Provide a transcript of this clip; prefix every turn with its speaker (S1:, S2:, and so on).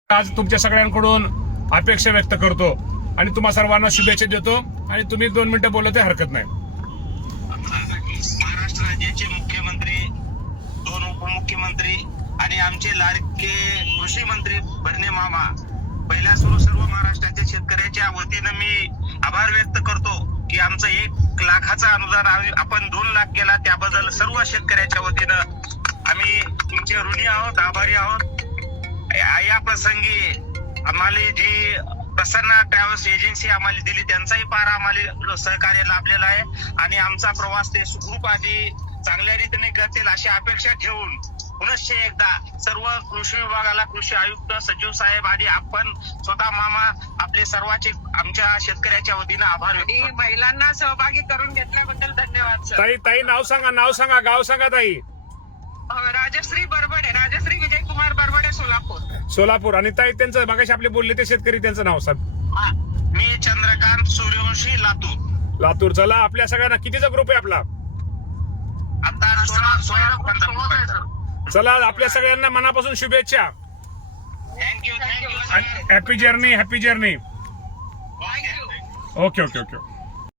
S1: आज तुमच्या सगळ्यांकडून अपेक्षा व्यक्त करतो आणि तुम्हा सर्वांना शुभेच्छा देतो आणि तुम्ही 2 मिनिटं बोललं ते हरकत नाही.
S2: महाराष्ट्र राज्याचे मुख्यमंत्री, 2 उपमुख्यमंत्री आणि आमचे लाडके कृषी मंत्री भरणे मामा, पहिल्या सर्व महाराष्ट्राच्या शेतकऱ्याच्या वतीनं मी आभार व्यक्त करतो की आमचं 1 लाखाचं अनुदान आपण 2 लाख केला, त्याबद्दल सर्व शेतकऱ्याच्या वतीनं आम्ही तुमचे ऋणी आहोत, आभारी आहोत. या प्रसंगी आम्हाला जी प्रसन्न ट्रॅव्हल्स एजन्सी आम्हाला दिली त्यांचाही फार आम्हाला सहकार्य लाभलेलं आहे आणि आमचा प्रवास ते सुखरूप आणि चांगल्या रीतीने करतील अशी अपेक्षा ठेवून पुनश्च एकदा सर्व कृषी विभागाला, कृषी आयुक्त, सचिव साहेब आणि आपण स्वतः मामा आपले सर्वांचे आमच्या शेतकऱ्याच्या वतीनं आभार व्यक्त करतो.
S3: महिलांना सहभागी करून घेतल्याबद्दल धन्यवाद सर.
S1: ताई नाव सांगा, गाव सांगा ताई.
S3: राजश्री बरबडे, राजश्री विजयकुमार बरबडे,
S1: सोलापूर. आणि ताई त्यांचं मगाशी आपले बोलले ते शेतकरी, त्यांचं नाव सांग.
S2: मी चंद्रकांत सूर्यवंशी,
S1: लातूर. चला, आपल्या सगळ्यांना कितीचा ग्रुप आहे आपला?
S2: आता 16
S1: चला, आपल्या सगळ्यांना मनापासून शुभेच्छा.
S2: Thank you.
S1: Happy journey.
S2: Thank you.
S1: Okay.